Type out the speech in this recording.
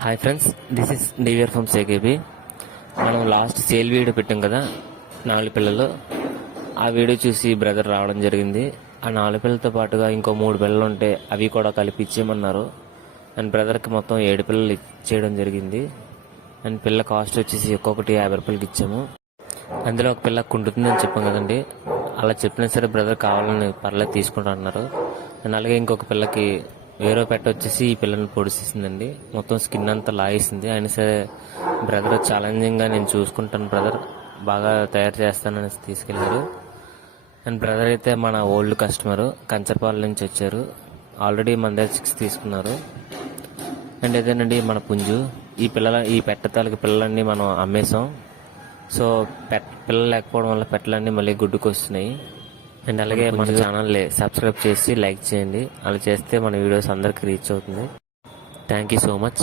Hi friends, this is డివియర్ from సేకేబీ. మనం లాస్ట్ సేల్ వీడియో పెట్టాం కదా, 4 పిల్లలు. ఆ వీడియో చూసి బ్రదర్ రావడం జరిగింది. ఆ 4 పిల్లలతో పాటుగా ఇంకో 3 పిల్లలు ఉంటే అవి కూడా కలిపి ఇచ్చేయమన్నారు. అండ్ బ్రదర్కి మొత్తం 7 పిల్లలు ఇచ్చేయడం జరిగింది. అండ్ పిల్ల కాస్ట్ వచ్చేసి ఒక్కొక్కటి 50 రూపాయలకి ఇచ్చాము. అందులో ఒక పిల్ల కుంటుందని చెప్పాం కదండి, అలా చెప్పినా సరే బ్రదర్ కావాలని పర్లేదు తీసుకుంటా అన్నారు. అండ్ అలాగే ఇంకొక పిల్లకి వేరే పెట్ట వచ్చేసి ఈ పిల్లని పొడిసేసిందండి, మొత్తం స్కిన్ అంతా లాగేసింది. అయినా సరే బ్రదర్ ఛాలెంజింగ్గా నేను చూసుకుంటాను బ్రదర్, బాగా తయారు చేస్తానని తీసుకెళ్లారు. అండ్ బ్రదర్ అయితే మన ఓల్డ్ కస్టమరు, కంచరపాలెం నుంచి వచ్చారు. ఆల్రెడీ మన దగ్గర 6 తీసుకున్నారు. అండ్ ఇదేనండి మన పుంజు. ఈ పెట్ట తాలూకు పిల్లలన్నీ మనం అమ్మేసాం. సో పిల్లలు లేకపోవడం వల్ల పెట్టలన్నీ మళ్ళీ గుడ్డుకు వస్తున్నాయి. అండ్ అలాగే మన ఛానల్ని సబ్స్క్రైబ్ చేసి లైక్ చేయండి. అలా చేస్తే మన వీడియోస్ అందరికి రీచ్ అవుతుంది. Thank you so much.